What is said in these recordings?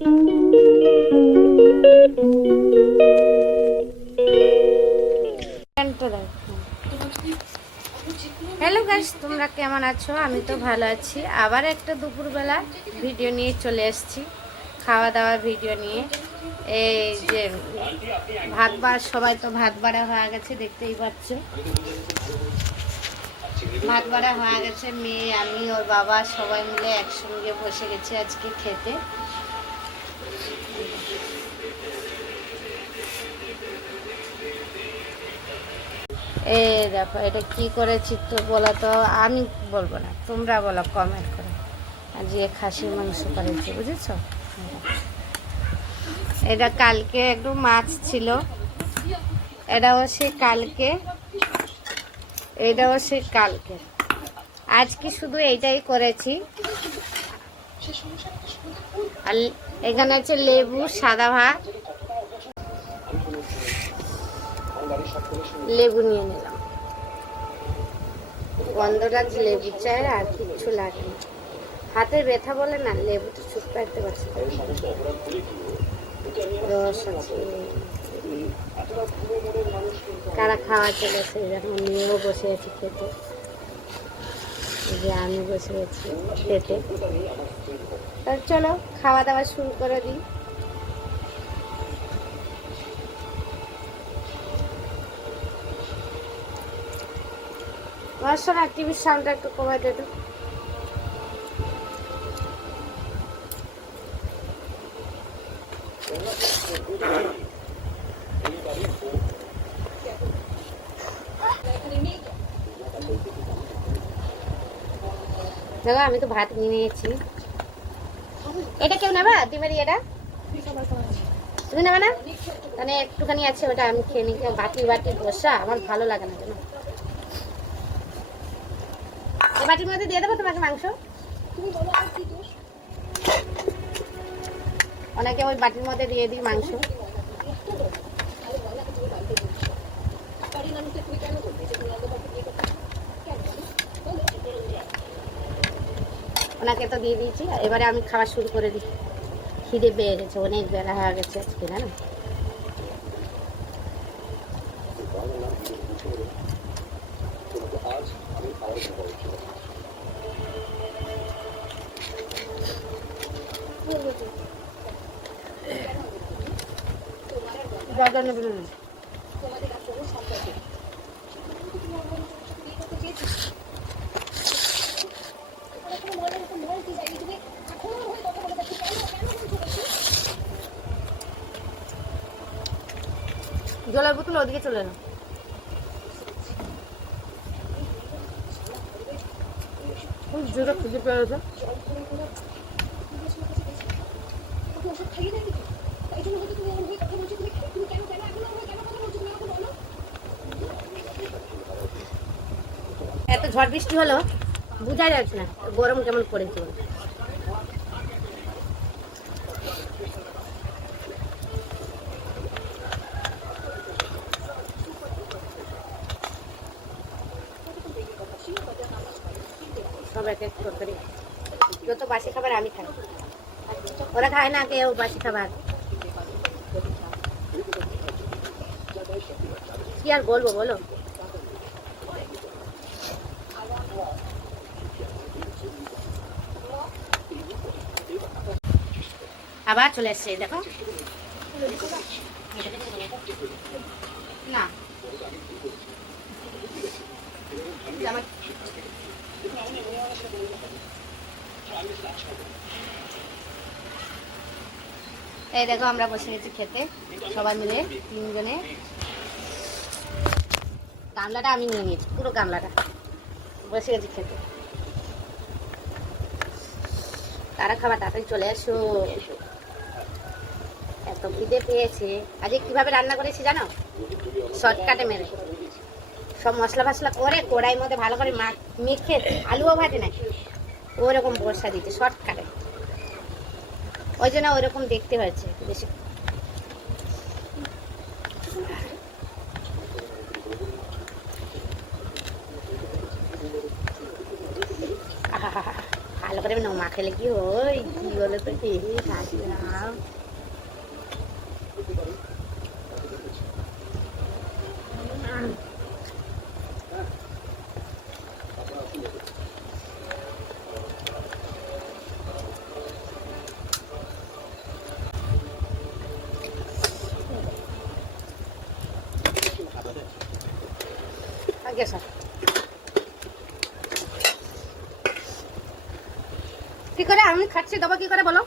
Hello guys, তোমরা কেমন আছো? আমি তো ভালো আছি। আবার একটা দুপুরবেলা ভিডিও নিয়ে চলে এসেছি, খাওয়া দাওয়ার ভিডিও নিয়ে। এই যে সবাই তো ভাত বাড়া হয়ে গেছে, দেখতেই পাচ্ছ। ভাত বাড়া হয়ে গেছে, মেয়ে, আমি, ওর বাবা সবাই মিলে একসঙ্গে বসে গেছি আজকে খেতে। এই দেখো, এটা কি করেছি তো বলো তো, আমি বলবো না, তোমরা বলো কমেন্ট করে। আজকে খাসির মাংস করেছি, বুঝেছো? এটা কালকে একটু মাছ ছিল, এটাও সে কালকে, এটাও সে কালকে। আজকে শুধু এইটাই করেছি। আর এখানে আছে লেবু, সাদা ভাত, লেবু নিয়ে নিলাম। গন্ধরাজ লেবু চাই, আর কিচ্ছু লাগে না। হাতে ব্যথা বলে না, লেবুটা চুপ রাখতে পারছি, রস আছে। কারা খাওয়া চলেছে, এখন মেয়েও বসে আছে খেতে, যে আমি বসে আছি খেতে। তাহলে চলো খাওয়া দাওয়া শুরু করে দিই। শোনা, টিভির সাউন্ডটা একটু কমাই দে তো। দেখো, আমি তো ভাত নিয়ে নিয়েছি। এটা কেউ নেবা? ডিমের এটা তুমি নেবে না? মানে একটুখানি আছে, ওটা আমি খেয়ে নিই। বাটি বাটি বসা আমার ভালো লাগে না কেন। এই বাটির মধ্যে দিয়ে দেবো তোমাকে মাংস। অনেকে ওই বাটির মধ্যে দিয়ে দিই মাংস। ওনাকে তো দিয়ে দিয়েছি, এবারে আমি খাওয়া শুরু করে দিই। খিদে পেয়ে গেছে, অনেক বেলা হয়ে গেছে আজকে, না জলের বোতল ওদিকে চলে না। জোরে খুঁজে পেয়েছে। এত ঝড় বৃষ্টি হলো, বোঝা যাচ্ছে না গরম কেমন পড়েছে। সব এক এক তরকারি, যত বাসি খাবার আমি খাই, ওরা খায় না কেউ বাসি খাবার। কি আর বলবো বলো। আবার চলে এসছে, দেখো না এই দেখো, আমরা বসে গেছি খেতে সবাই মিলে, তিনজনে। গামলাটা আমি নিয়ে নিয়েছি, পুরো গামলাটা। বসে গেছি খেতে। কারা খাবার তাড়াতাড়ি চলে আসো, এত খিদে পেয়েছে। আজকে কিভাবে রান্না করেছি জানো? শর্টকাটে মেরে সব মশলা ফসলা করে কড়াইয়ের মধ্যে ভালো করে মেখে, আলুও ভাজে না, ওরকম বর্ষা দিতে শর্টকাটে। ওই জন্য ওইরকম দেখতে হয়েছে বেশি। ভালো করে মা খেলে কি হয়, কি বলে তো কি খাচ্ছিলাম। জিজ্ঞাসা কি করে আমি খাচ্ছি, দেবো কি করে বলো?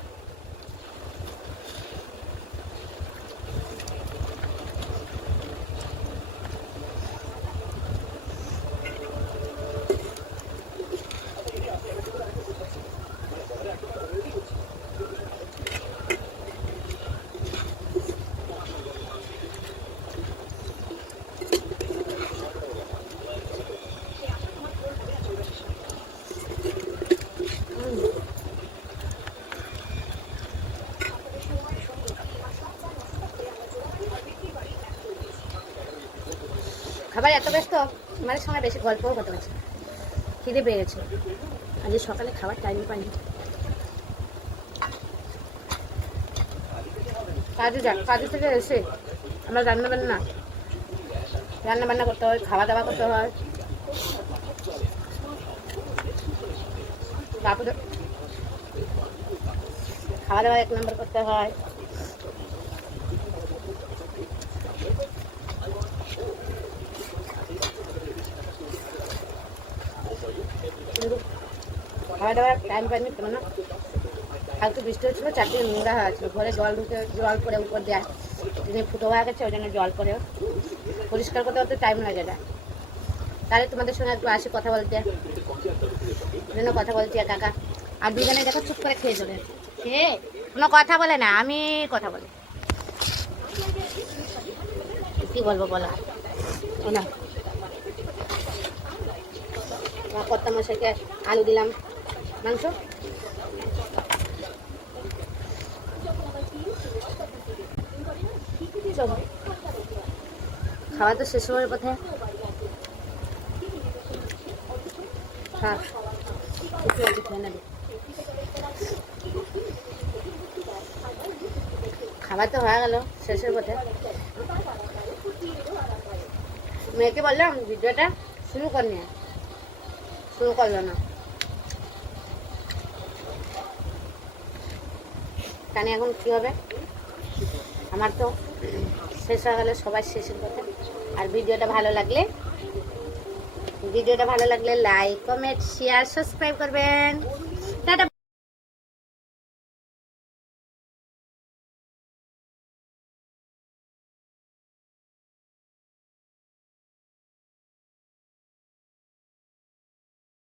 খাবার এত ব্যস্ত, মায়ের সঙ্গে বেশি গল্পও করতে পারছি, খিদে পেয়ে গেছে। আজ সকালে খাবার টাইম পাইনি। কাজু থেকে এসে আমরা রান্না বান্না করতে হয়, খাওয়া দাওয়া করতে হয়, তারপরে খাওয়া দাওয়া 1 নম্বর করতে হয়। খাওয়া দাওয়ার টাইম পাইনি, কেন কালকে বৃষ্টি হচ্ছিলো, চারদিকে নোংরা হয়ে আছে, ঘরে জল পরে উপর দেয়, দিনে ফুটো হয়ে গেছে, ওই জন্য জল পরে পরিষ্কার করতে করতে টাইম লাগে না। তাহলে তোমাদের সঙ্গে একটু আসি কথা বলতে, ওই জন্য কথা বলছি কাকা। আর দুজনে দেখো চুপ করে খেয়ে চলে, খেয়ে কোনো কথা বলে না, আমি কথা বলি, কি বলবো বলো না। কর্তা মশাইকে আলু দিলাম, মাংস খাওয়া তো শেষ হওয়ার পথে। হ্যাঁ খাবার তো হয়ে গেল, শেষের পথে। মেয়েকে বললাম ভিডিওটা শুরু করলো না, কানে এখন কি হবে? আমার তো শেষ হয়ে গেলে সবাই শেষের পথে। আর ভিডিওটা ভালো লাগলে লাইক, কমেন্ট, শেয়ার, সাবস্ক্রাইব করবেন।